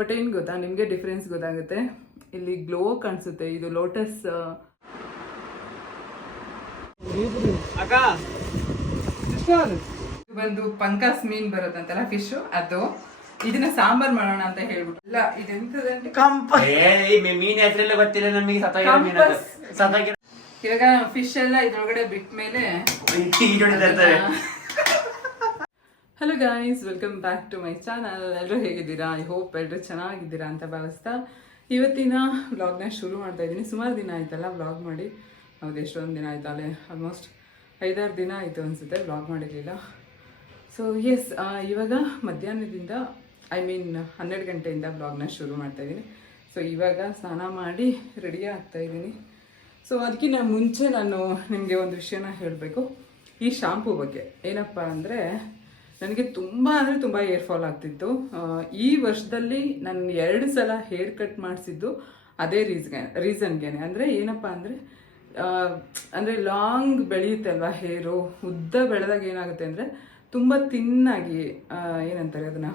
But ಏನು ಗೊತ್ತಾ? ನಿಮಗೆ ಡಿಫ್ರೆನ್ಸ್ ಗೊತ್ತಾಗುತ್ತೆ. ಇಲ್ಲಿ ಗ್ಲೋ ಕಾಣಿಸುತ್ತೆ. ಇದು ಲೋಟಸ್ ಬಂದು ಪಂಕಾಸ್ ಮೀನ್ ಬರುತ್ತಂತಲ್ಲ ಫಿಶ್ ಅದು. ಇದನ್ನ ಸಾಂಬಾರ್ ಮಾಡೋಣ ಅಂತ ಹೇಳ್ಬಿಟ್ಟು. ಇಲ್ಲ ಮೀ- ಮೀನ್ ಹೆಸರೆಲ್ಲ ಗೊತ್ತಿಲ್ಲ ನಮಗೆ ಇವಾಗ ಫಿಶ್ ಎಲ್ಲ ಇದ್ರೊಳಗಡೆ ಬಿಟ್ಟ ಮೇಲೆ hello guys welcome back to my channel ಎಲ್ಲರೂ ಹೇಗಿದ್ದೀರಾ? ಐ ಹೋಪ್ ಎಲ್ಲರೂ ಚೆನ್ನಾಗಿದ್ದೀರಾ ಅಂತ ಭಾವಿಸ್ತಾ ಇವತ್ತಿನ ವ್ಲಾಗ್ನ ಶುರು ಮಾಡ್ತಾ ಇದ್ದೀನಿ. ಸುಮಾರು ದಿನ ಆಯ್ತಲ್ಲ ವ್ಲಾಗ್ ಮಾಡಿ. ಹೌದು, ಎಷ್ಟೊಂದು ದಿನ ಆಯ್ತಲ್ಲೇ ಆಲ್ಮೋಸ್ಟ್ ಐದಾರು ದಿನ ಆಯಿತು ಅನಿಸುತ್ತೆ ವ್ಲಾಗ್ ಮಾಡಿರಲಿಲ್ಲ. ಸೊ ಎಸ್ ಇವಾಗ ಮಧ್ಯಾಹ್ನದಿಂದ ಐ ಮೀನ್ ಹನ್ನೆರಡು ಗಂಟೆಯಿಂದ ವ್ಲಾಗ್ನ ಶುರು ಮಾಡ್ತಾ ಇದ್ದೀನಿ. ಸೊ ಇವಾಗ ಸ್ನಾನ ಮಾಡಿ ರೆಡಿ ಆಗ್ತಾ ಇದ್ದೀನಿ. ಸೊ ಅದಕ್ಕಿಂತ ಮುಂಚೆ ನಾನು ನಿಮಗೆ ಒಂದು ವಿಷಯನ ಹೇಳಬೇಕು. ಈ ಶಾಂಪೂ ಬಗ್ಗೆ. ಏನಪ್ಪ ಅಂದರೆ ನನಗೆ ತುಂಬ ಅಂದರೆ ತುಂಬ ಹೇರ್ ಫಾಲ್ ಆಗ್ತಿತ್ತು. ಈ ವರ್ಷದಲ್ಲಿ ನಾನು ಎರಡು ಸಲ ಹೇರ್ ಕಟ್ ಮಾಡಿಸಿದ್ದು ಅದೇ ರೀಸ್ಗೆ ರೀಸನ್ಗೆ ಅಂದರೆ ಏನಪ್ಪ ಅಂದರೆ ಅಂದರೆ ಲಾಂಗ್ ಬೆಳೆಯುತ್ತೆ ಅಲ್ವಾ ಹೇರು ಉದ್ದ ಬೆಳೆದಾಗ ಏನಾಗುತ್ತೆ ಅಂದರೆ ತುಂಬ ತಿನ್ನಾಗಿ ಏನಂತಾರೆ ಅದನ್ನು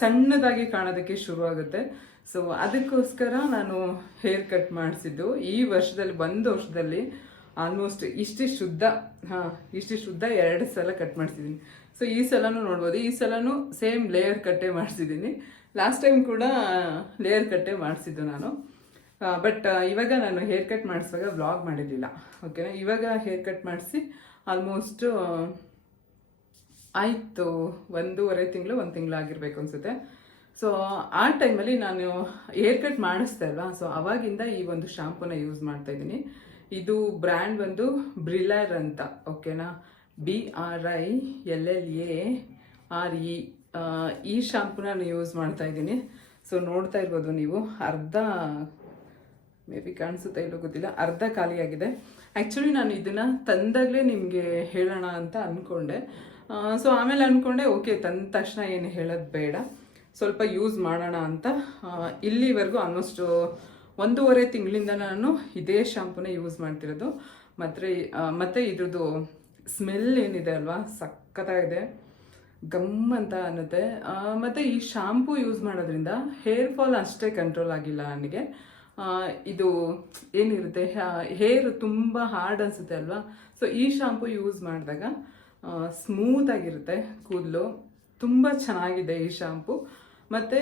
ಸಣ್ಣದಾಗಿ ಕಾಣೋದಕ್ಕೆ ಶುರು ಆಗುತ್ತೆ ಸೊ ಅದಕ್ಕೋಸ್ಕರ ನಾನು ಹೇರ್ ಕಟ್ ಮಾಡಿಸಿದ್ದು. ಈ ವರ್ಷದಲ್ಲಿ ಒಂದು ವರ್ಷದಲ್ಲಿ ಆಲ್ಮೋಸ್ಟ್ ಇಷ್ಟೇ ಶುದ್ಧ, ಹಾಂ, ಇಷ್ಟೇ ಶುದ್ಧ ಎರಡು ಸಲ ಕಟ್ ಮಾಡಿಸಿದ್ದೀನಿ. ಸೊ ಈ ಸಲನೂ ನೋಡ್ಬೋದು. ಈ ಸಲನೂ ಸೇಮ್ ಲೇಯರ್ ಕಟ್ಟೆ ಮಾಡಿಸಿದ್ದೀನಿ ಲಾಸ್ಟ್ ಟೈಮ್ ಕೂಡ ಲೇಯರ್ ಕಟ್ಟೆ ಮಾಡಿಸಿದ್ದು ನಾನು. ಬಟ್ ಇವಾಗ ನಾನು ಹೇರ್ ಕಟ್ ಮಾಡಿಸುವಾಗ ವ್ಲಾಗ್ ಮಾಡಿರಲಿಲ್ಲ. ಓಕೆನಾ ಇವಾಗ ಹೇರ್ ಕಟ್ ಮಾಡಿಸಿ ಆಲ್ಮೋಸ್ಟ್ ಆಯಿತು. ಒಂದೂವರೆ ತಿಂಗಳು, ಒಂದು ಆಗಿರ್ಬೇಕು ಅನ್ಸುತ್ತೆ. ಸೊ ಆ ಟೈಮಲ್ಲಿ ನಾನು ಹೇರ್ ಕಟ್ ಮಾಡಿಸ್ತಾ ಅಲ್ವಾ? ಸೊ ಅವಾಗಿಂದ ಈ ಒಂದು ಶಾಂಪೂನ ಯೂಸ್ ಮಾಡ್ತಾ ಇದ್ದೀನಿ. ಇದು ಬ್ರ್ಯಾಂಡ್ ಬಂದು ಬ್ರಿಲರ್ ಅಂತ. ಓಕೆನಾ B R I L L A R E ಈ ಶಾಂಪೂನ ನಾನು ಯೂಸ್ ಮಾಡ್ತಾ ಇದ್ದೀನಿ. ಸೊ ನೋಡ್ತಾ ಇರ್ಬೋದು ನೀವು. ಅರ್ಧ ಮೇ ಬಿ ಕಾಣಿಸುತ್ತಾ ಇಲ್ಲೋ ಗೊತ್ತಿಲ್ಲ. ಅರ್ಧ ಖಾಲಿಯಾಗಿದೆ. ಆ್ಯಕ್ಚುಲಿ ನಾನು ಇದನ್ನು ತಂದಾಗಲೇ ನಿಮಗೆ ಹೇಳೋಣ ಅಂತ ಅಂದ್ಕೊಂಡೆ ಸೊ ಆಮೇಲೆ ಅಂದ್ಕೊಂಡೆ ಓಕೆ ತಂದ ತಕ್ಷಣ ಏನು ಹೇಳೋದು ಬೇಡ. ಸ್ವಲ್ಪ ಯೂಸ್ ಮಾಡೋಣ ಅಂತ. ಇಲ್ಲಿವರೆಗೂ ಆಲ್ಮೋಸ್ಟ್ ಒಂದೂವರೆ ತಿಂಗಳಿಂದ ನಾನು ಇದೇ ಶಾಂಪೂನೇ ಯೂಸ್ ಮಾಡ್ತಿರೋದು. ಮತ್ತು ಮತ್ತು ಇದ್ರದ್ದು ಸ್ಮೆಲ್ ಏನಿದೆ ಅಲ್ವಾ? ಸಖತ್ತಾಗಿದೆ. ಗಮ್ ಅಂತ ಅನ್ನುತ್ತೆ. ಮತ್ತು ಈ ಶಾಂಪೂ ಯೂಸ್ ಮಾಡೋದ್ರಿಂದ ಹೇರ್ ಫಾಲ್ ಅಷ್ಟೇ ಕಂಟ್ರೋಲ್ ಆಗಿಲ್ಲ ನನಗೆ. ಇದು ಏನಿರುತ್ತೆ? ಹೇರ್ ತುಂಬ ಹಾರ್ಡ್ ಅನಿಸುತ್ತೆ ಅಲ್ವಾ? ಸೊ ಈ ಶಾಂಪು ಯೂಸ್ ಮಾಡಿದಾಗ ಸ್ಮೂತ್ ಆಗಿರುತ್ತೆ ಕೂದಲು. ತುಂಬ ಚೆನ್ನಾಗಿದೆ ಈ ಶಾಂಪು ಮತ್ತು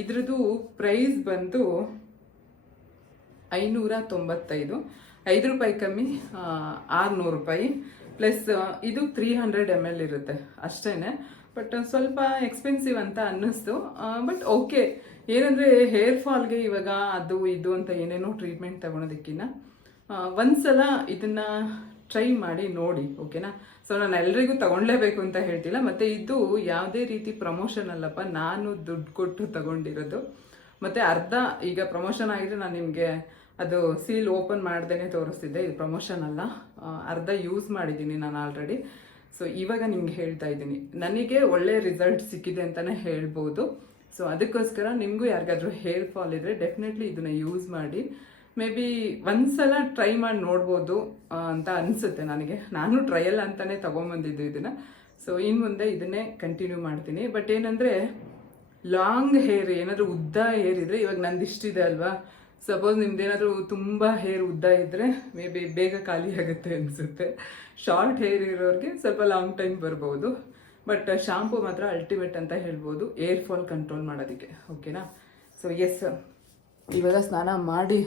ಇದ್ರದ್ದು ಪ್ರೈಸ್ ಬಂದು ಐನೂರ ತೊಂಬತ್ತೈದು. ಐದು ರೂಪಾಯಿ ಕಮ್ಮಿ ಆರುನೂರು ರೂಪಾಯಿ. ಪ್ಲಸ್ ಇದು ತ್ರೀ ಹಂಡ್ರೆಡ್ ಎಂ ಎಲ್ ಇರುತ್ತೆ. ಅಷ್ಟೇನೆ. ಬಟ್ ಸ್ವಲ್ಪ ಎಕ್ಸ್ಪೆನ್ಸಿವ್ ಅಂತ ಅನ್ನಿಸ್ತು. ಬಟ್ ಓಕೆ ಏನಂದರೆ ಹೇರ್ ಫಾಲ್ಗೆ ಇವಾಗ ಅದು, ಇದು ಅಂತ ಏನೇನೋ ಟ್ರೀಟ್ಮೆಂಟ್ ತಗೊಳೋದಕ್ಕಿಂತ ಒಂದ್ಸಲ ಇದನ್ನ ಟ್ರೈ ಮಾಡಿ ನೋಡಿ ಓಕೆನಾ ಸೊ ನಾನು ಎಲ್ರಿಗೂ ತಗೊಳ್ಲೇಬೇಕು ಅಂತ ಹೇಳ್ತಿಲ್ಲ. ಮತ್ತೆ ಇದು ಯಾವುದೇ ರೀತಿ ಪ್ರಮೋಷನ್ ಅಲ್ಲಪ್ಪ, ನಾನು ದುಡ್ಡು ಕೊಟ್ಟು ತಗೊಂಡಿರೋದು. ಮತ್ತೆ ಅರ್ಧ ಈಗ ಪ್ರಮೋಷನ್ ಆಗಿದ್ರೆ ನಾನು ನಿಮಗೆ ಅದು ಸೀಲ್ ಓಪನ್ ಮಾಡ್ದೇನೆ ತೋರಿಸ್ತಿದ್ದೆ, ಇದು ಪ್ರಮೋಷನ್ ಅಲ್ಲ. ಅರ್ಧ ಯೂಸ್ ಮಾಡಿದ್ದೀನಿ ನಾನು ಆಲ್ರೆಡಿ. ಸೊ ಇವಾಗ ನಿಮ್ಗೆ ಹೇಳ್ತಾ ಇದ್ದೀನಿ. ನನಗೆ ಒಳ್ಳೆ ರಿಸಲ್ಟ್ ಸಿಕ್ಕಿದೆ ಅಂತಲೇ ಹೇಳ್ಬೋದು. ಸೊ ಅದಕ್ಕೋಸ್ಕರ ನಿಮಗೂ ಯಾರಿಗಾದ್ರೂ ಹೇರ್ ಫಾಲ್ ಇದ್ರೆ ಡೆಫಿನೆಟ್ಲಿ ಇದನ್ನ ಯೂಸ್ ಮಾಡಿ. ಮೇ ಬಿ ಒಂದ್ಸಲ ಟ್ರೈ ಮಾಡಿ ನೋಡ್ಬೋದು ಅಂತ ಅನಿಸುತ್ತೆ ನನಗೆ. ನಾನು ಟ್ರಯಲ್ ಅಂತಾನೆ ತಗೊಂಬಂದಿದ್ದು ಇದನ್ನ. ಸೊ ಇನ್ ಮುಂದೆ ಇದನ್ನೇ ಕಂಟಿನ್ಯೂ ಮಾಡ್ತೀನಿ. ಬಟ್ ಏನಂದ್ರೆ ಲಾಂಗ್ ಹೇರ್ ಏನಾದರೂ ಉದ್ದ ಹೇರ್ ಇದ್ರೆ ಇವಾಗ ನಂದು ಇಷ್ಟಿದೆ ಅಲ್ವಾ? ಸಪೋಸ್ ನಿಮ್ದೇನಾದರೂ ತುಂಬ ಹೇರ್ ಉದ್ದ ಇದ್ರೆ ಮೇ ಬಿ ಬೇಗ ಖಾಲಿ ಆಗುತ್ತೆ ಅನಿಸುತ್ತೆ. ಶಾರ್ಟ್ ಹೇರ್ ಇರೋರಿಗೆ ಸ್ವಲ್ಪ ಲಾಂಗ್ ಟೈಮ್ ಬರ್ಬೋದು. ಬಟ್ ಶಾಂಪು ಮಾತ್ರ ಅಲ್ಟಿಮೇಟ್ ಅಂತ ಹೇಳ್ಬೋದು. ಏರ್ ಫಾಲ್ ಕಂಟ್ರೋಲ್ ಮಾಡೋದಕ್ಕೆ. ಓಕೆನಾ ಸೊ ಎಸ್ ಇವಾಗ ಸ್ನಾನ ಮಾಡಿ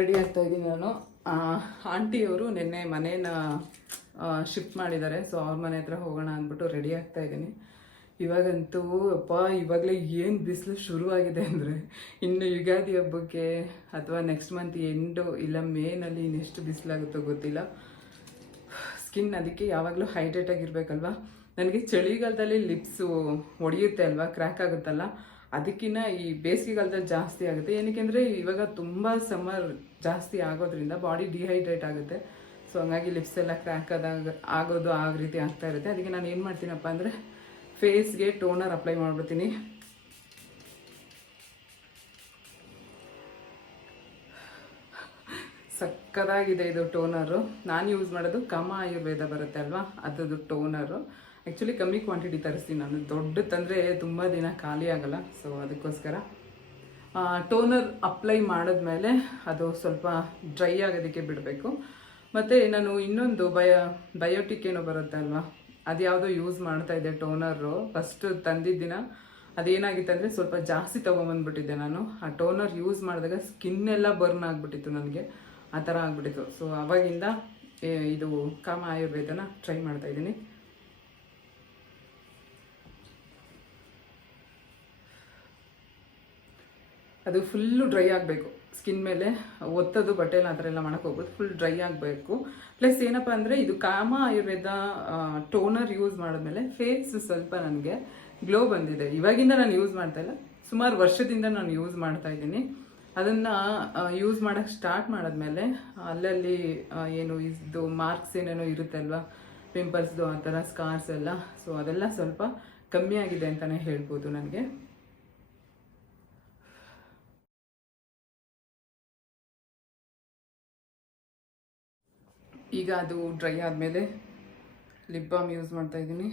ರೆಡಿ ಆಗ್ತಾ ಇದ್ದೀನಿ ನಾನು. ಆಂಟಿಯವರು ನಿನ್ನೆ ಮನೇನ ಶಿಫ್ಟ್ ಮಾಡಿದ್ದಾರೆ. ಸೊ ಅವ್ರ ಮನೆ ಹತ್ರ ಹೋಗೋಣ ಅಂದ್ಬಿಟ್ಟು ರೆಡಿ ಆಗ್ತಾ ಇದ್ದೀನಿ. ಇವಾಗಂತೂ ಅಪ್ಪ, ಇವಾಗಲೇ ಏನು ಬಿಸಿಲು ಶುರುವಾಗಿದೆ ಅಂದರೆ ಇನ್ನು ಯುಗಾದಿ ಹಬ್ಬಕ್ಕೆ ಅಥವಾ ನೆಕ್ಸ್ಟ್ ಮಂತ್ ಎಂಡು ಇಲ್ಲ ಮೇನಲ್ಲಿ ಇನ್ನೆಷ್ಟು ಬಿಸಿಲಾಗುತ್ತೋ ಗೊತ್ತಿಲ್ಲ. ಸ್ಕಿನ್ ಅದಕ್ಕೆ ಯಾವಾಗಲೂ ಹೈಡ್ರೇಟ್ ಆಗಿರ್ಬೇಕಲ್ವಾ? ನನಗೆ ಚಳಿಗಾಲದಲ್ಲಿ ಲಿಪ್ಸು ಒಡೆಯುತ್ತೆ ಅಲ್ವಾ ಕ್ರ್ಯಾಕ್ ಆಗುತ್ತಲ್ಲ? ಅದಕ್ಕಿಂತ ಈ ಬೇಸಿಗೆಗಾಲದಲ್ಲಿ ಜಾಸ್ತಿ ಆಗುತ್ತೆ. ಏನಕ್ಕೆಂದರೆ ಇವಾಗ ತುಂಬ ಸಮ್ಮರ್ ಜಾಸ್ತಿ ಆಗೋದ್ರಿಂದ ಬಾಡಿ ಡಿಹೈಡ್ರೇಟ್ ಆಗುತ್ತೆ. ಸೊ ಹಂಗಾಗಿ ಲಿಪ್ಸ್ ಎಲ್ಲ ಕ್ರ್ಯಾಕ್ ಆದಾಗ, ಆಗೋದು ಆ ರೀತಿ ಆಗ್ತಾ ಇರುತ್ತೆ. ಅದಕ್ಕೆ ನಾನು ಏನು ಮಾಡ್ತೀನಪ್ಪ ಅಂದರೆ ಫೇಸ್ಗೆ ಟೋನರ್ ಅಪ್ಲೈ ಮಾಡ್ಬಿಡ್ತೀನಿ. ಸಕ್ಕದಾಗಿದೆ ಇದು ಟೋನರು ನಾನು ಯೂಸ್ ಮಾಡೋದು ಕಮ ಆಯುರ್ವೇದ ಬರುತ್ತೆ ಅಲ್ವಾ? ಅದ್ರದ್ದು ಟೋನರು ಆ್ಯಕ್ಚುಲಿ ಕಮ್ಮಿ ಕ್ವಾಂಟಿಟಿ ತರಿಸ್ತೀನಿ ನಾನು. ದೊಡ್ಡ ತಂದರೆ ತುಂಬ ದಿನ ಖಾಲಿ ಆಗಲ್ಲ. ಸೊ ಅದಕ್ಕೋಸ್ಕರ ಟೋನರ್ ಅಪ್ಲೈ ಮಾಡಿದ್ಮೇಲೆ ಅದು ಸ್ವಲ್ಪ ಡ್ರೈ ಆಗೋದಕ್ಕೆ ಬಿಡಬೇಕು. ಮತ್ತು ನಾನು ಇನ್ನೊಂದು ಬಯ ಬಯೋಟಿಕ್ ಏನೋ ಬರುತ್ತೆ ಅಲ್ವಾ? ಅದು ಯಾವುದೋ ಯೂಸ್ ಮಾಡ್ತಾ ಇದ್ದೆ ಟೋನರು ಫಸ್ಟ್ ತಂದಿದ್ದ ದಿನ ಅದೇನಾಗಿತ್ತು ಅಂದರೆ ಸ್ವಲ್ಪ ಜಾಸ್ತಿ ತೊಗೊಂಬಂದ್ಬಿಟ್ಟಿದ್ದೆ ನಾನು. ಆ ಟೋನರ್ ಯೂಸ್ ಮಾಡಿದಾಗ ಸ್ಕಿನ್ ಎಲ್ಲ ಬರ್ನ್ ಆಗಿಬಿಟ್ಟಿತ್ತು ನನಗೆ. ಆ ಥರ ಆಗಿಬಿಟ್ಟಿತ್ತು. ಸೊ ಅವಾಗಿಂದ ಇದು ಕಾಮ ಆಯುರ್ವೇದನ ಟ್ರೈ ಮಾಡ್ತಾ ಇದ್ದೀನಿ. ಅದು ಫುಲ್ಲು ಡ್ರೈ ಆಗಬೇಕು. ಸ್ಕಿನ್ ಮೇಲೆ ಒತ್ತದು ಬಟ್ಟೆಲ್ಲ ಆ ಥರ ಎಲ್ಲ ಹೋಗ್ಬೋದು. ಫುಲ್ ಡ್ರೈ ಆಗಬೇಕು. ಪ್ಲಸ್ ಏನಪ್ಪ ಅಂದರೆ ಇದು ಕಾಮ ಆಯುರ್ವೇದ ಟೋನರ್ ಯೂಸ್ ಮಾಡಿದ್ಮೇಲೆ ಫೇಸ್ ಸ್ವಲ್ಪ ನನಗೆ ಗ್ಲೋ ಬಂದಿದೆ. ಇವಾಗಿಂದ ನಾನು ಯೂಸ್ ಮಾಡ್ತಾ ಇಲ್ಲ. ಸುಮಾರು ವರ್ಷದಿಂದ ನಾನು ಯೂಸ್ ಮಾಡ್ತಾ ಇದ್ದೀನಿ. ಅದನ್ನು ಯೂಸ್ ಮಾಡೋಕ್ಕೆ ಸ್ಟಾರ್ಟ್ ಮಾಡಿದ್ಮೇಲೆ ಅಲ್ಲಲ್ಲಿ ಏನು ಇದು ಮಾರ್ಕ್ಸ್ ಏನೇನೋ ಇರುತ್ತೆ ಅಲ್ವಾ ಪಿಂಪಲ್ಸ್ದು ಆ ಥರ ಸ್ಕಾರ್ಸ್ ಎಲ್ಲ. ಸೊ ಅದೆಲ್ಲ ಸ್ವಲ್ಪ ಕಮ್ಮಿ ಆಗಿದೆ ಅಂತಲೇ ಹೇಳ್ಬೋದು ನನಗೆ. ಈಗ ಅದು ಡ್ರೈ ಆದಮೇಲೆ ಲಿಪ್ ಬಾಮ್ ಯೂಸ್ ಮಾಡ್ತಾ ಇದ್ದೀನಿ.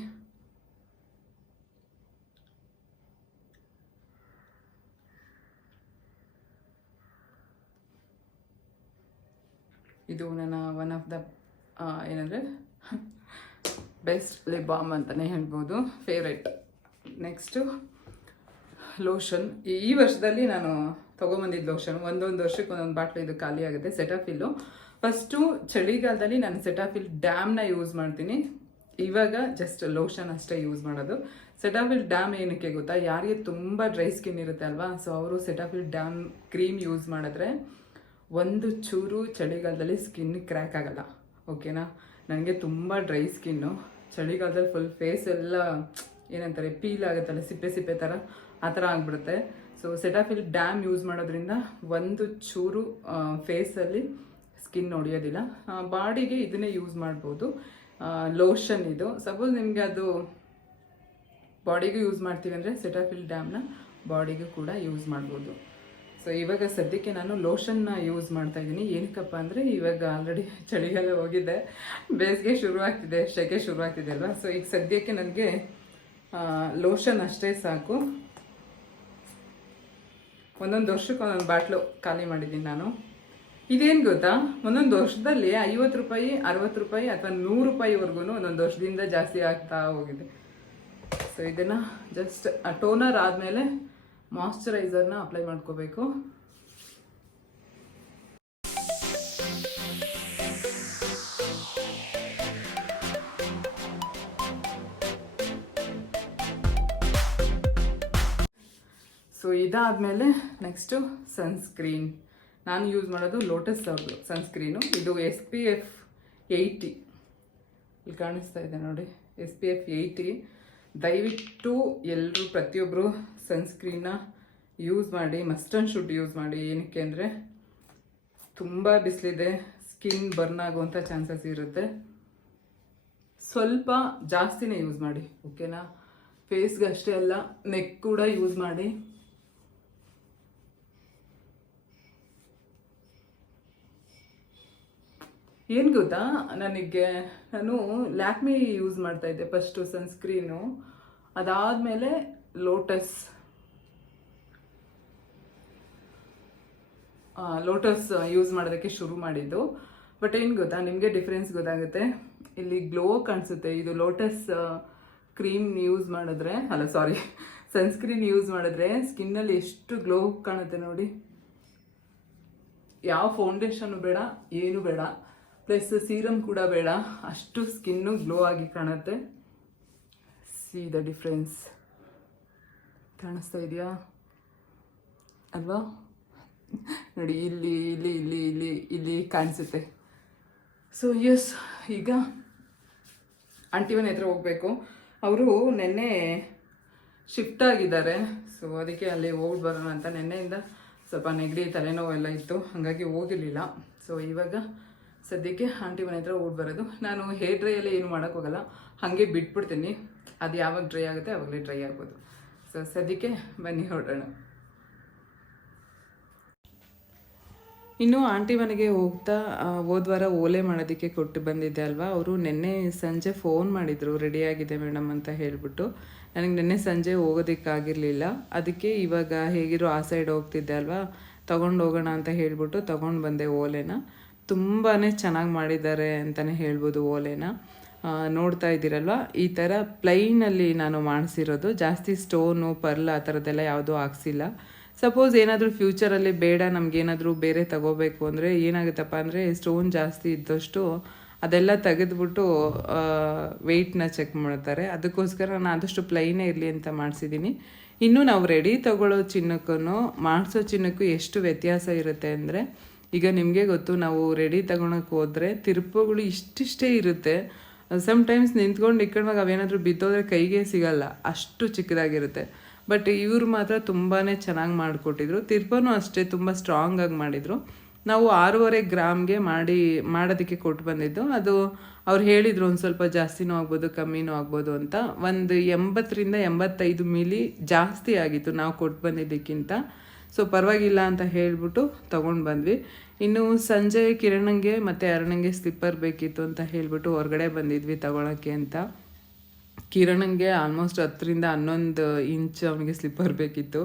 ಇದು ನನ್ನ ಒನ್ ಆಫ್ ದ ಏನಂದರೆ ಬೆಸ್ಟ್ ಲಿಪ್ ಬಾಮ್ ಅಂತಲೇ ಹೇಳ್ಬೋದು. ಫೇವ್ರೆಟ್ ನೆಕ್ಸ್ಟು ಲೋಷನ್ ಈ ವರ್ಷದಲ್ಲಿ ನಾನು ತೊಗೊಂಬಂದಿದ್ದು ಲೋಷನ್ ಒಂದೊಂದು ವರ್ಷಕ್ಕೆ ಒಂದೊಂದು ಬಾಟ್ಲು ಇದು ಖಾಲಿ ಆಗುತ್ತೆ ಸೆಟಾಫಿಲ್ಲು ಫಸ್ಟು ಚಳಿಗಾಲದಲ್ಲಿ ನಾನು ಸೆಟಾಫಿಲ್ ಡ್ಯಾಮ್ನ ಯೂಸ್ ಮಾಡ್ತೀನಿ. ಇವಾಗ ಜಸ್ಟ್ ಲೋಷನ್ ಅಷ್ಟೇ ಯೂಸ್ ಮಾಡೋದು. ಸೆಟಾಫಿಲ್ ಡ್ಯಾಮ್ ಏನಕ್ಕೆ ಗೊತ್ತಾ? ಯಾರಿಗೆ ತುಂಬ ಡ್ರೈ ಸ್ಕಿನ್ ಇರುತ್ತೆ ಅಲ್ವಾ? ಸೊ ಅವರು ಸೆಟಾಫಿಲ್ ಡ್ಯಾಮ್ ಕ್ರೀಮ್ ಯೂಸ್ ಮಾಡಿದ್ರೆ ಒಂದು ಚೂರು ಚಳಿಗಾಲದಲ್ಲಿ ಸ್ಕಿನ್ ಕ್ರ್ಯಾಕ್ ಆಗಲ್ಲ. ಓಕೆನಾ ನನಗೆ ತುಂಬ ಡ್ರೈ ಸ್ಕಿನ್ನು ಚಳಿಗಾಲದಲ್ಲಿ ಫುಲ್ ಫೇಸ್ ಎಲ್ಲ, ಏನಂತಾರೆ ಪೀಲ್ ಆಗುತ್ತಲ್ಲ, ಸಿಪ್ಪೆ ಸಿಪ್ಪೆ ಥರ ಆ ಥರ ಆಗಿಬಿಡುತ್ತೆ. ಸೊ ಸೆಟಾಫಿಲ್ ಡ್ಯಾಮ್ ಯೂಸ್ ಮಾಡೋದ್ರಿಂದ ಒಂದು ಚೂರು ಫೇಸಲ್ಲಿ ಸ್ಕಿನ್ ಹೊಡೆಯೋದಿಲ್ಲ. ಬಾಡಿಗೆ ಇದನ್ನೇ ಯೂಸ್ ಮಾಡ್ಬೋದು. ಲೋಷನ್ ಇದು. ಸಪೋಸ್ ನಿಮಗೆ ಅದು ಬಾಡಿಗೆ ಯೂಸ್ ಮಾಡ್ತೀವಿ ಅಂದರೆ ಸೆಟಾಫಿಲ್ ಡ್ಯಾಮ್ನ ಬಾಡಿಗೂ ಕೂಡ ಯೂಸ್ ಮಾಡ್ಬೋದು. ಸೊ ಇವಾಗ ಸದ್ಯಕ್ಕೆ ನಾನು ಲೋಷನ್ನ ಯೂಸ್ ಮಾಡ್ತಾ ಇದ್ದೀನಿ. ಏನಕ್ಕಪ್ಪ ಅಂದರೆ ಇವಾಗ ಆಲ್ರೆಡಿ ಚಳಿಗಾಲ ಹೋಗಿದೆ. ಬೇಸಿಗೆ ಶುರುವಾಗ್ತಿದೆ ಶುರು ಆಗ್ತಿದೆ ಅಲ್ವಾ? ಸೊ ಈಗ ಸದ್ಯಕ್ಕೆ ನನಗೆ ಲೋಷನ್ ಅಷ್ಟೇ ಸಾಕು. ಒಂದೊಂದು ವರ್ಷಕ್ಕೆ ಒಂದೊಂದು ಬಾಟ್ಲು ಖಾಲಿ ಮಾಡಿದ್ದೀನಿ ನಾನು. ಇದೇನು ಗೊತ್ತಾ? ಒಂದೊಂದು ವರ್ಷದಲ್ಲಿ ಐವತ್ತು ರೂಪಾಯಿ, ಅರವತ್ತು ರೂಪಾಯಿ ಅಥವಾ ನೂರು ರೂಪಾಯಿವರೆಗೂ ಒಂದೊಂದು ವರ್ಷದಿಂದ ಜಾಸ್ತಿ ಆಗ್ತಾ ಹೋಗಿದೆ. ಸೊ ಇದನ್ನು ಜಸ್ಟ್ ಟೋನರ್ ಆದಮೇಲೆ ಮಾಯ್ಚರೈಸರ್ನ ಅಪ್ಲೈ ಮಾಡ್ಕೋಬೇಕು. ಸೊ ಇದಾದಮೇಲೆ ನೆಕ್ಸ್ಟು ಸನ್ಸ್ಕ್ರೀನ್ ನಾನು ಯೂಸ್ ಮಾಡೋದು ಲೋಟಸ್ ಅವ್ರದ್ದು ಸನ್ಸ್ಕ್ರೀನು ಇದು ಎಸ್ ಪಿ ಎಫ್ ಏಯ್ಟಿ ಇಲ್ಲಿ ಕಾಣಿಸ್ತಾ ಇದೆ ನೋಡಿ ಎಸ್ ಪಿ ಎಫ್ ಏಯ್ಟಿ ದಯವಿಟ್ಟು ಎಲ್ಲರೂ ಪ್ರತಿಯೊಬ್ಬರು ಸನ್ಸ್ಕ್ರೀನ್ನ ಯೂಸ್ ಮಾಡಿ ಮಸ್ಟ್ ಆ್ಯಂಡ್ ಶುಡ್ ಯೂಸ್ ಮಾಡಿ. ಏನಕ್ಕೆ ಅಂದರೆ, ತುಂಬ ಬಿಸಿಲಿದೆ ಸ್ಕಿನ್ ಬರ್ನ್ ಆಗುವಂಥ ಚಾನ್ಸಸ್ ಇರುತ್ತೆ. ಸ್ವಲ್ಪ ಜಾಸ್ತಿನೇ ಯೂಸ್ ಮಾಡಿ ಓಕೆನಾ ಫೇಸ್ಗೆ ಅಷ್ಟೇ ಅಲ್ಲ ನೆಕ್ ಕೂಡ ಯೂಸ್ ಮಾಡಿ. ಏನು ಗೊತ್ತಾ? ನನಗೆ, ನಾನು ಲ್ಯಾಕ್ಮಿ ಯೂಸ್ ಮಾಡ್ತಾ ಇದ್ದೆ ಫಸ್ಟು ಸನ್ಸ್ಕ್ರೀನು. ಅದಾದಮೇಲೆ ಲೋಟಸ್. ಲೋಟಸ್ ಯೂಸ್ ಮಾಡೋದಕ್ಕೆ ಶುರು ಮಾಡಿದ್ದು. ಬಟ್ ಏನು ಗೊತ್ತಾ? ನಿಮಗೆ ಡಿಫ್ರೆನ್ಸ್ ಗೊತ್ತಾಗುತ್ತೆ. ಇಲ್ಲಿ ಗ್ಲೋ ಕಾಣಿಸುತ್ತೆ. ಇದು ಲೋಟಸ್ ಕ್ರೀಮ್ ಯೂಸ್ ಮಾಡಿದ್ರೆ, ಅಲ್ಲ ಸಾರಿ ಸನ್ಸ್ಕ್ರೀನ್ ಯೂಸ್ ಮಾಡಿದ್ರೆ ಸ್ಕಿನ್ನಲ್ಲಿ ಎಷ್ಟು ಗ್ಲೋ ಕಾಣುತ್ತೆ ನೋಡಿ. ಯಾವ ಫೌಂಡೇಶನ್ ಬೇಡ, ಏನು ಬೇಡ. ಪ್ಲಸ್ ಸೀರಮ್ ಕೂಡ ಬೇಡ. ಅಷ್ಟು ಸ್ಕಿನ್ನು ಗ್ಲೋ ಆಗಿ ಕಾಣುತ್ತೆ. ಸಿ ದ ಡಿಫ್ರೆನ್ಸ್ ಕಾಣಿಸ್ತಾ ಇದೆಯಾ? ಅಲ್ವಾ? ನೋಡಿ, ಇಲ್ಲಿ ಇಲ್ಲಿ ಇಲ್ಲಿ ಇಲ್ಲಿ ಇಲ್ಲಿ ಕಾಣಿಸುತ್ತೆ. ಸೊ ಎಸ್ ಈಗ ಆಂಟಿ ಮನೆ ಹತ್ರ ಹೋಗಬೇಕು. ಅವರು ನೆನ್ನೆ ಶಿಫ್ಟ್ ಆಗಿದ್ದಾರೆ. ಸೊ ಅದಕ್ಕೆ ಅಲ್ಲಿ ಹೋಗಿ ಬರೋಣ ಅಂತ ನೆನ್ನೆಯಿಂದ ಸ್ವಲ್ಪ ನೆಗಡಿ ತಲೆನೋವು ಎಲ್ಲ ಇತ್ತು. ಹಾಗಾಗಿ ಹೋಗಿರಲಿಲ್ಲ. ಸೊ ಇವಾಗ ಸದ್ಯಕ್ಕೆ ಆಂಟಿ ಮನೆ ಹತ್ರ ಹೋಗಿ ಬರೋದು. ನಾನು ಹೇರ್ ಡ್ರೈ ಎಲ್ಲ ಏನು ಮಾಡೋಕ್ಕೋಗಲ್ಲ ಹಾಗೆ ಬಿಟ್ಬಿಡ್ತೀನಿ. ಅದು ಯಾವಾಗ ಡ್ರೈ ಆಗುತ್ತೆ ಆವಾಗಲೇ ಡ್ರೈ ಆಗ್ಬೋದು. ಸೊ ಸದ್ಯಕ್ಕೆ ಬನ್ನಿ ಹೊರಡೋಣ. ಇನ್ನು ಆಂಟಿ ಮನೆಗೆ ಹೋಗ್ತಾ ಹೋದ್ವಾರ ಹೋದ್ ವಾರ ಓಲೆ ಮಾಡೋದಕ್ಕೆ ಕೊಟ್ಟು ಬಂದಿದ್ದೆ ಅಲ್ವಾ? ಅವರು ನಿನ್ನೆ ಸಂಜೆ ಫೋನ್ ಮಾಡಿದರು. ರೆಡಿಯಾಗಿದೆ ಮೇಡಮ್ ಅಂತ ಹೇಳಿಬಿಟ್ಟು. ನನಗೆ ನಿನ್ನೆ ಸಂಜೆ ಹೋಗೋದಕ್ಕಾಗಿರಲಿಲ್ಲ ಅದಕ್ಕೆ ಇವಾಗ ಹೇಗಿರೋ ಆ ಸೈಡ್ ಹೋಗ್ತಿದ್ದೆ ಅಲ್ವಾ? ತಗೊಂಡು ಹೋಗೋಣ ಅಂತ ಹೇಳ್ಬಿಟ್ಟು ತಗೊಂಡು ಬಂದೆ ಓಲೆನ. ತುಂಬಾ ಚೆನ್ನಾಗಿ ಮಾಡಿದ್ದಾರೆ ಅಂತಲೇ ಹೇಳ್ಬೋದು ಓಲೆನ. ನೋಡ್ತಾ ಇದ್ದೀರಲ್ವ? ಈ ಥರ ಪ್ಲೈನಲ್ಲಿ ನಾನು ಮಾಡಿಸಿರೋದು. ಜಾಸ್ತಿ ಸ್ಟೋನು ಪರ್ಲ್ ಆ ಥರದ್ದೆಲ್ಲ ಯಾವುದೂ ಹಾಕ್ಸಿಲ್ಲ. ಸಪೋಸ್ ಏನಾದರೂ ಫ್ಯೂಚರಲ್ಲಿ ಬೇಡ ನಮಗೇನಾದರೂ ಬೇರೆ ತಗೋಬೇಕು ಅಂದರೆ ಏನಾಗುತ್ತಪ್ಪ ಅಂದರೆ ಸ್ಟೋನ್ ಜಾಸ್ತಿ ಇದ್ದಷ್ಟು ಅದೆಲ್ಲ ತೆಗೆದ್ಬಿಟ್ಟು ವೆಯ್ಟ್ನ ಚೆಕ್ ಮಾಡ್ತಾರೆ. ಅದಕ್ಕೋಸ್ಕರ ನಾನು ಆದಷ್ಟು ಪ್ಲೈನೇ ಇರಲಿ ಅಂತ ಮಾಡಿಸಿದ್ದೀನಿ. ಇನ್ನು ನಾವು ರೆಡಿ ತಗೊಳ್ಳೋ ಚಿನ್ನಕ್ಕೂ ಮಾಡಿಸೋ ಚಿನ್ನಕ್ಕೂ ಎಷ್ಟು ವ್ಯತ್ಯಾಸ ಇರುತ್ತೆ ಅಂದರೆ ಈಗ ನಿಮಗೆ ಗೊತ್ತು, ನಾವು ರೆಡಿ ತಗೊಳಕ್ಕೆ ಹೋದರೆ ತಿರುಪುಗಳು ಇಷ್ಟಿಷ್ಟೇ ಇರುತ್ತೆ. ಸಮ್ಟೈಮ್ಸ್ ನಿಂತ್ಕೊಂಡು ಇಕ್ಕಡುವಾಗ ಅವೇನಾದರೂ ಬಿದ್ದೋದ್ರೆ ಕೈಗೆ ಸಿಗಲ್ಲ, ಅಷ್ಟು ಚಿಕ್ಕದಾಗಿರುತ್ತೆ. ಬಟ್ ಇವರು ಮಾತ್ರ ತುಂಬಾ ಚೆನ್ನಾಗಿ ಮಾಡಿಕೊಟ್ಟಿದ್ರು. ತಿರ್ಪನೂ ಅಷ್ಟೇ, ತುಂಬ ಸ್ಟ್ರಾಂಗಾಗಿ ಮಾಡಿದರು. ನಾವು ಆರೂವರೆ ಗ್ರಾಮ್ಗೆ ಮಾಡಿ, ಮಾಡೋದಕ್ಕೆ ಕೊಟ್ಟು ಬಂದಿದ್ದು. ಅದು ಅವ್ರು ಹೇಳಿದರು, ಒಂದು ಸ್ವಲ್ಪ ಜಾಸ್ತಿನೂ ಆಗ್ಬೋದು, ಕಮ್ಮಿನೂ ಆಗ್ಬೋದು ಅಂತ. ಒಂದು ಎಂಬತ್ತರಿಂದ ಎಂಬತ್ತೈದು ಮಿಲಿ ಜಾಸ್ತಿ ಆಗಿತ್ತು ನಾವು ಕೊಟ್ಟು ಬಂದಿದ್ದಕ್ಕಿಂತ. ಸೊ ಪರವಾಗಿಲ್ಲ ಅಂತ ಹೇಳಿಬಿಟ್ಟು ತೊಗೊಂಡು ಬಂದ್ವಿ. ಇನ್ನು ಸಂಜೆ ಕಿರಣಂಗೆ ಮತ್ತು ಅರುಣಂಗೆ ಸ್ಲಿಪ್ಪರ್ ಬೇಕಿತ್ತು ಅಂತ ಹೇಳಿಬಿಟ್ಟು ಹೊರಗಡೆ ಬಂದಿದ್ವಿ ತಗೊಳಕ್ಕೆ ಅಂತ. ಕಿರಣಂಗೆ ಆಲ್ಮೋಸ್ಟ್ ಹತ್ತರಿಂದ ಹನ್ನೊಂದು ಇಂಚ್ ಅವನಿಗೆ ಸ್ಲಿಪ್ಪರ್ ಬೇಕಿತ್ತು.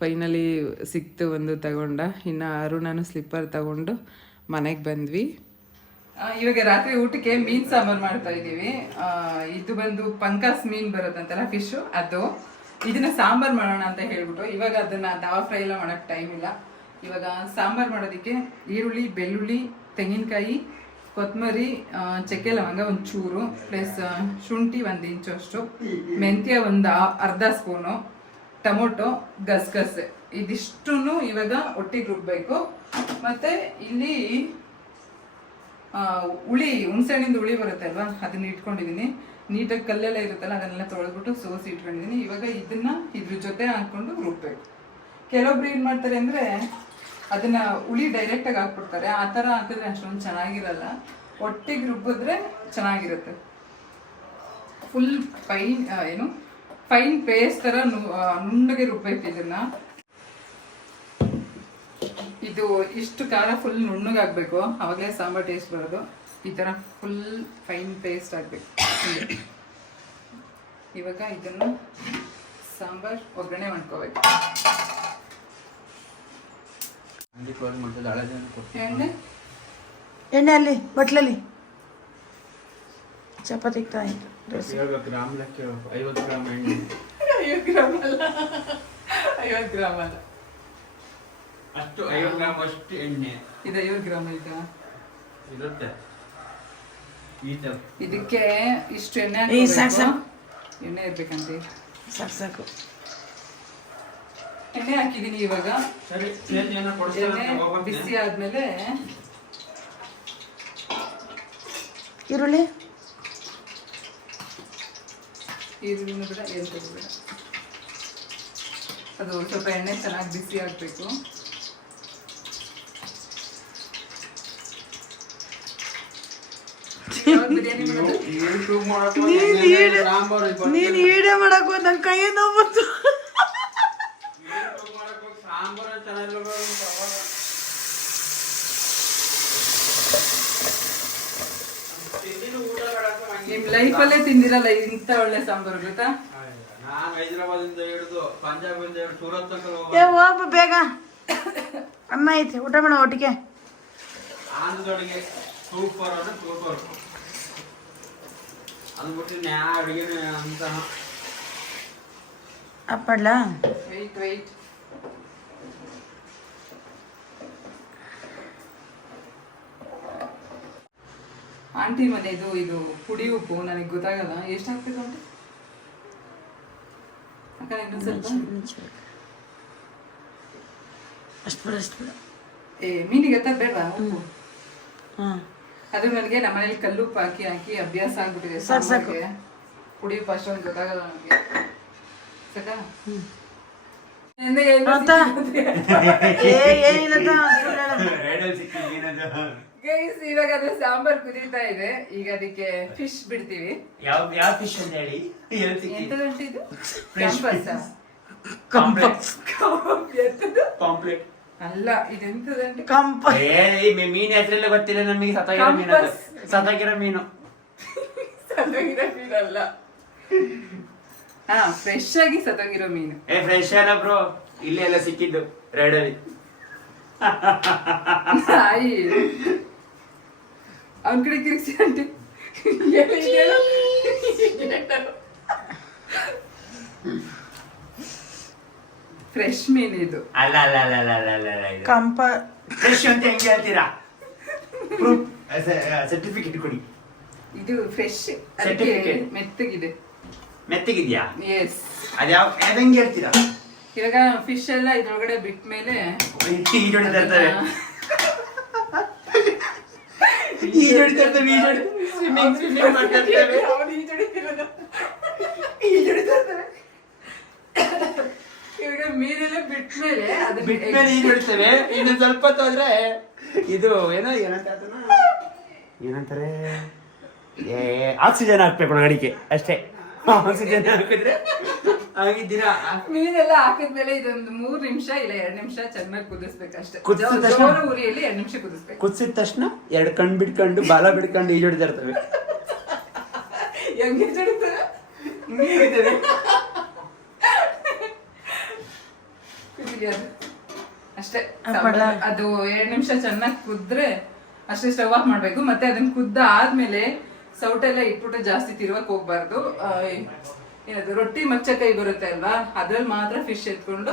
ಫೈನಲಿ ಸಿಕ್ತು ಒಂದು ತಗೊಂಡ. ಇನ್ನು ಅರುಣನು ಸ್ಲಿಪ್ಪರ್ ತಗೊಂಡು ಮನೆಗೆ ಬಂದ್ವಿ. ಇವಾಗ ರಾತ್ರಿ ಊಟಕ್ಕೆ ಮೀನ್ ಸಾಂಬಾರ್ ಮಾಡ್ತಾ ಇದ್ದೀವಿ. ಇದು ಬಂದು ಪಂಕಾಸ್ ಮೀನ್ ಬರುತ್ತಂತಲ್ಲ ಫಿಶ್ ಅದು. ಇದನ್ನ ಸಾಂಬಾರ್ ಮಾಡೋಣ ಅಂತ ಹೇಳ್ಬಿಟ್ಟು ಇವಾಗ ಅದನ್ನ ತವಾ ಫ್ರೈ ಎಲ್ಲ ಮಾಡಕ್ ಟೈಮ್ ಇಲ್ಲ. ಇವಾಗ ಸಾಂಬಾರ್ ಮಾಡೋದಕ್ಕೆ ಈರುಳ್ಳಿ, ಬೆಳ್ಳುಳ್ಳಿ, ತೆಂಗಿನಕಾಯಿ ಕೊತ್ತಂಬರಿ ಚಕ್ಕೆ ಲವಂಗ ಒಂದು ಚೂರು ಪ್ಲಸ್ ಶುಂಠಿ ಒಂದು ಇಂಚು ಅಷ್ಟು, ಮೆಂತ್ಯ ಒಂದು ಅರ್ಧ ಸ್ಪೂನು, ಟೊಮೊಟೊ ಗಸಗಸೆ ಇದಿಷ್ಟು ಇವಾಗ ಒಟ್ಟಿಗೆ ರುಬ್ಬಬೇಕು ಮತ್ತೆ ಇಲ್ಲಿ ಹುಳಿ, ಹುಣಸೆಹಣ್ಣಿಂದ ಹುಳಿ ಬರುತ್ತೆ ಅಲ್ವಾ ಅದನ್ನ ಇಟ್ಕೊಂಡಿದ್ದೀನಿ ನೀಟಾಗಿ ಕಲ್ಲೆಲ್ಲ ಇರುತ್ತಲ್ಲ, ಅದನ್ನೆಲ್ಲ ತೊಳೆದ್ಬಿಟ್ಟು ಸೋಸಿ ಇಟ್ಕೊಂಡಿದ್ದೀನಿ. ಇವಾಗ ಇದನ್ನ ಇದ್ರ ಜೊತೆ ಹಾಕೊಂಡು ರುಬ್ಬೇಕು. ಕೆಲವೊಬ್ರು ಏನು ಮಾಡ್ತಾರೆ ಅಂದರೆ ಅದನ್ನ ಹುಳಿ ಡೈರೆಕ್ಟಾಗಿ ಹಾಕ್ಬಿಡ್ತಾರೆ. ಆ ಥರ ಹಾಕಿದ್ರೆ ಅಷ್ಟೊಂದು ಚೆನ್ನಾಗಿರಲ್ಲ. ಒಟ್ಟಿಗೆ ರುಬ್ಬಿದ್ರೆ ಚೆನ್ನಾಗಿರುತ್ತೆ. ಫುಲ್ ಫೈನ್ ಏನು? ಫೈನ್ ಪೇಸ್ಟ್ ಥರ ನುಣ್ಣಗೆ ರುಬ್ಬೇಕು ಇದನ್ನ. ಇದು ಇಷ್ಟು ಖಾರ ಫುಲ್ ನುಣ್ಣಗಾಗಬೇಕು. ಅವಾಗಲೇ ಸಾಂಬಾರ್ ಟೇಸ್ಟ್ ಬರೋದು. ಈ ಥರ ಫುಲ್ ಫೈನ್ ಪೇಸ್ಟ್ ಆಗಬೇಕು. ಇವಾಗ ಇದನ್ನು ಸಾಂಬಾರ್ ಒಗ್ಗರಣೆ ಮಾಡ್ಕೋಬೇಕು. ಎಣ್ಣೆ? ಎಣ್ಣೆ ಅಲ್ಲಿ ಬಟ್ಲಲ್ಲಿ. ಚಪಾತಿ ಗ್ರಾಮ್. ಐವತ್ತು ಗ್ರಾಮ್ ಎಣ್ಣೆ. ಐವತ್ತು ಗ್ರಾಮ್ ಅಲ್ಲ. ಐವತ್ತು ಗ್ರಾಮ್ ಅಲ್ಲ. ಅಷ್ಟು ಐವತ್ತು ಗ್ರಾಮ್ ಅಷ್ಟು ಎಣ್ಣೆ. ಇದು ಐವತ್ತು ಗ್ರಾಮ್ ಐತಾ? ಇರುತ್ತೆ. ಇದಕ್ಕೆ ಇಷ್ಟು ಎಣ್ಣೆ ಏ, ಸಾಕ್. ಸಾಕು. ಎಣ್ಣೆ ಇರ್ಬೇಕಂತೆ. ಸಾಕು ಸಾಕು. ಎಣ್ಣೆ ಹಾಕಿದೀನಿ ಇವಾಗ. ಎಣ್ಣೆ ಬಿಸಿ ಆದ್ಮೇಲೆ ಈರುಳ್ಳಿ? ಈರುಳ್ಳಿನೂ ಬಿಡ ಏನು ಬೇಡ ಅದು ಸ್ವಲ್ಪ ಎಣ್ಣೆ ಚೆನ್ನಾಗಿ ಬಿಸಿ ಆಗಬೇಕು ಬಿರಿಯಾನಿ ಮಾಡೋದು ಯೂಟ್ಯೂಬ್ ಮಾಡಕ್ಕೆ ಹೋಗಿ ಏನೇನೋ ಸಾಂಬಾರು ಇದು ಬರ್ತಿಲ್ಲ. ನೀನು ಈಡೆ ಮಾಡಕ್ ಹೋದ್ ನನ್ನ ಕೈ ನೋವು ಬಂತು ನಿಮ್ ಲೈಫ್ ಅಲ್ಲೇ ತಿಂದಿರಲ್ಲ ಇಂತ ಒಳ್ಳೆ ಸಾಂಬಾರು ಗೊತ್ತಾ? ನಾನು. ಏ ಹೋಗು ಬೇಗ. ಅನ್ನ ಐತಿ. ಊಟ ಮಾಡೋ ಒಟ್ಟಿಗೆ. Super super. ಅದು ಬಿಟ್ಟು ನ್ಯಾ ಅಡುಗೆ ಅಂತ ಅಪ್ಪಡ್ಲ? ವೆಯ್ಟ್ ವೆಯ್ಟ್ ಆಂಟಿ ಮನೆದು ಇದು ಪುಡಿ ಉಪ್ಪು ನನಗೆ ಗೊತ್ತಾಗಲ್ಲ. ಎಷ್ಟು ಹಾಕ್ಬೇಕು ಅಂತ ಅಕ್ಕ ಇನ್ನೊಂದ್ ಸ್ವಲ್ಪ? ಅಷ್ಟು ಬಿಡು ಅಷ್ಟು ಬಿಡು. ಏ ಮೀನಿಗೆ ಎತ್ತ ಬೇಡ ಉಪ್ಪು? ಹಾಂ. ಅದು ನನಗೆ ನಮ್ಮನೇಲಿ ಕಲ್ಲು ಹಾಕಿ ಹಾಕಿ ಅಭ್ಯಾಸ ಆಗ್ಬಿಟ್ಟಿದೆ ಸಾಕು, ಸಾಕು. ಸಾಂಬಾರ್ಗೆ ಪುಡಿ ಅಷ್ಟೊಂದು ಗೊತ್ತಾಗಲ್ಲ ನನಗೆ. ಸಾಕಾ ಏನು? ಏ ಏನಿಲ್ಲ ತಾ, ಸುಳ್ಳು ಹೇಳೋದು. ಗೈಸ್ ಇವಾಗ ಅದು ಸಾಂಬಾರ್ ಕುದೀತಾ ಇದೆ. ಈಗ ಅದಕ್ಕೆ ಫಿಶ್ ಬಿಡ್ತೀವಿ. ಯಾವ ಯಾವ ಫಿಶ್ ಅಂತ ಹೇಳಿ? ಎಂತದಂటే ಇದು Fresh ಕ್ಯಾಂಪಸ್ ಪಾಂಪ್ಲೆಟ್ ಎಂತದು? ಪಾಂಪ್ಲೆಟ್ ಅಲ್ಲ ಇದೆಂತದಂటే ಕಂಪ ಏ ಈ ಮೀ- ಮೀನ್ ಹೆಸರೆಲ್ಲ ಗೊತ್ತಿಲ್ಲ ನಮಗೆ ಸತ್ತಾಗಿರೋ ಮೀನು ಅದು. ಕಂಪಸ್. ಸತ್ತಾಗಿರೋ ಮೀನು. ಅಲ್ಲ ಹಾ ಫ್ರೆಶ್ ಆಗಿ ಸತ್ತೋಗಿರೋ ಮೀನು. ಏ ಫ್ರೆಶ್ ಅಲ್ಲ ಬ್ರೋ ಇಲ್ಲಿ ಎಲ್ಲ ಸಿಕ್ಕಿದ್ದು ರೈಡಲ್ಲಿ. ತಾಯಿ ಅವನ ಕಡೆ ಕಿರಿಸಿ ಅಂಟಿ ಫ್ರೆಶ್ ಮೀನ್ ಇದು. ಅಲ್ಲ ಅಲ್ಲ ಅಲ್ಲ ಅಲ್ಲ ಅಲ್ಲ ಅಲ್ಲ ಅಲ್ಲ ಇದು. ಕಂಪ. ಫ್ರೆಶ್ ಅಂತ ಹೆಂಗೆ ಹೇಳ್ತೀರಾ? ಸರ್ಟಿಫಿಕೇಟ್ ಕೊಡಿ. ಇದು ಫ್ರೆಶ್ ಸರ್ಟಿಫಿಕೇಟ್ ಮೆತ್ತಗಿದೆ. ಮೆತ್ತಗಿದ್ಯಾ? ಎಸ್ ಅದ್ಯಾವ ಅದಂಗೆ ಹೇಳ್ತೀರಾ? ಇವಾಗ ಫಿಶ್ ಎಲ್ಲ ಇದ್ರೊಳಗಡೆ ಬಿಟ್ಮೇಲೆ ಮೇಲೆ ಹೊಡಿತಾ ತರ್ತಾರೆ ಈಜ್ ಹೊಡಿತಾ ಇರ್ತವೆ ಈಜ್ ಹೊಡಿ ಸ್ವಿಮ್ಮಿಂಗ್ ಸ್ವಿಮ್ಮಿಂಗ್ ಮಾಡ್ತಾ ಇರ್ತವೆ ಹೊಡಿತಿರೋದು. ಇವಾಗ ಮೀನೆಲ್ಲ ಬಿಟ್ಮೇಲೆ ಅದನ್ನ ಬಿಟ್ಮೇಲೆ ಈಜ್ ಹೊಡಿತೇವೆ ಇನ್ನು ಸ್ವಲ್ಪ ಹೋದ್ರೆ ಇದು ಏನೋ ಏನಂತ ಏನಂತಾರೆ? ಏ ಆಕ್ಸಿಜನ್ ಹಾಕ್ಬೇಕು ಅಡಿಕೆ. ಅಷ್ಟೇ. ಆಕ್ಸಿಜನ್ ಹಾಕಿದ್ರೆ ಆಗಿದ್ದೀರಾ? ಮೀನೆಲ್ಲ ಹಾಕಿದ್ಮೇಲೆ ಇದೊಂದು ಮೂರ್ ನಿಮಿಷ ಇಲ್ಲ ಎರಡ್ ನಿಮಿಷ ಚೆನ್ನಾಗಿ ಕುದಿಸ್ಬೇಕು ಅಷ್ಟೇ. ಕುದಿಸಿದ ತಕ್ಷಣ- ಜೋರು ಉರಿಯಲ್ಲಿ ಎರಡ್ ನಿಮಿಷ ಕುದಿಸ್ಬೇಕು. ಕುದಿಸಿದ ತಕ್ಷಣ ಎರಡು ಕಣ್ಣು ಬಿಟ್ಕೊಂಡು ಬಾಲ ಬಿಡ್ಕೊಂಡು ಈಜ್ ಇರ್ತವೆ. ಹೆಂಗೆ ಜಡಿತಾರೆ ಕುದಿಲಿ ಅದು ಅಷ್ಟೇ ಅದು ಎರಡ್ ನಿಮಿಷ ಚೆನ್ನಾಗಿ ಕುದ್ರೆ ಅಷ್ಟೇ ಸ್ಟವ್ ಆಫ್ ಮಾಡ್ಬೇಕು. ಮತ್ತೆ ಅದನ್ನ ಕುದ್ದ ಆದ್ಮೇಲೆ ಸೌಟೆಲ್ಲ ಇಟ್ಬಿಟ್ಟು ಜಾಸ್ತಿ ತಿರುವಕ್ ಹೋಗ್ಬಾರ್ದು. ಏನದು ರೊಟ್ಟಿ ಮಚ್ಚಕಾಯಿ ಬರುತ್ತೆ ಅಲ್ವಾ? ಅದ್ರಲ್ಲಿ ಮಾತ್ರ ಫಿಶ್ ಎತ್ಕೊಂಡು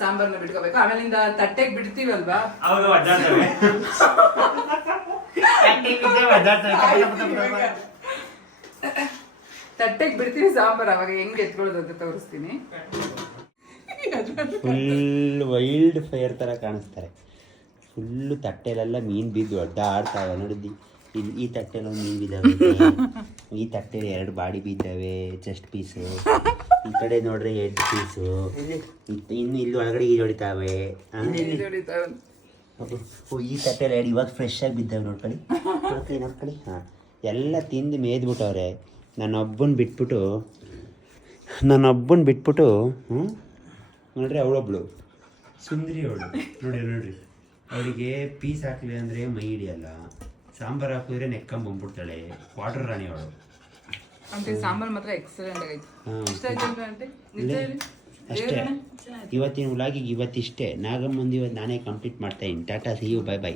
ಸಾಂಬಾರ್ನ ಬಿಟ್ಕೋಬೇಕು. ಆಮೇಲಿಂದ ತಟ್ಟೆಗೆ ಬಿಡ್ತೀವಲ್ವಾ? ತಟ್ಟೆಗೆ ಬಿಡ್ತೀವಿ ಸಾಂಬಾರ್ ಅವಾಗ ಹೆಂಗ್ ಎತ್ಕೊಳ್ಳೋದು ಅಂತ ತೋರಿಸ್ತೀನಿ. ಫುಲ್ ವೈಲ್ಡ್ ಫೈರ್ ಥರ ಕಾಣಿಸ್ತಾರೆ. ಫುಲ್ಲು ತಟ್ಟೆಲೆಲ್ಲ ಮೀನು ಬಿದ್ದು ಒಡ್ಡಾಡ್ತಾವೆ ನೋಡಿದ್ದಿ? ಇಲ್ಲಿ ಈ ತಟ್ಟೆಲ್ಲ ಮೀನು ಬಿದ್ದಾವೆ. ಈ ತಟ್ಟೆಲಿ ಎರಡು ಬಾಡಿ ಬಿದ್ದಾವೆ. ಚೆಸ್ಟ್ ಪೀಸು ಈ ಕಡೆ ನೋಡ್ರಿ ಎಡ್ ಪೀಸು ಇನ್ನು ಇಲ್ಲಿ ಒಳಗಡೆ ಈ ಹೊಡಿತಾವೆ. ಈ ತಟ್ಟೆಲಿ ಎರಡು ಇವಾಗ ಫ್ರೆಶ್ ಆಗಿ ಬಿದ್ದಾವೆ ನೋಡ್ಕೊಳ್ಳಿ. ನೋಡ್ಕೊಳ್ಳಿ ನೋಡ್ಕೊಳ್ಳಿ. ಹಾಂ. ಎಲ್ಲ ತಿಂದು ಮೇದ್ಬಿಟ್ಟವ್ರೆ. ನನ್ನ ಒಬ್ಬನ ಬಿಟ್ಬಿಟ್ಟು ನನ್ನ ಒಬ್ಬನ ಬಿಟ್ಬಿಟ್ಟು ಹ್ಞೂ ನೋಡ್ರಿ ಅವಳೊಬ್ಳು. ಸುಂದರಿ ಅವಳು ನೋಡಿ ನೋಡ್ರಿ. ಅವಳಿಗೆ ಪೀಸ್ ಹಾಕ್ಲಿ ಅಂದರೆ ಮೈ ಹಿಡಿಯಲ್ಲ. ಸಾಂಬಾರು ಹಾಕಿದ್ರೆ ನೆಕ್ಕಂಬಂದ್ಬಿಡ್ತಾಳೆ ವಾಟರ್ ರಾಣಿ ಅವಳು. ಆಂಟಿ ಸಾಂಬಾರ್ ಮಾತ್ರ ಎಕ್ಸಲೆಂಟ್ ಆಗೈತೆ. ಹಾಂ ಇಷ್ಟ ಆಯ್ತು ಆಂಟಿ ನಿಜ ಅಷ್ಟೇ? ಇವತ್ತಿನ ವ್ಲಾಗಿಗೆ ಇವತ್ತಿಷ್ಟೇ. ನಾಗಮ್ಮಂದು ಇವತ್ತು ನಾನೇ ಕಂಪ್ಲೀಟ್ ಮಾಡ್ತಾ ಇದ್ದೀನಿ. Tata see you bye bye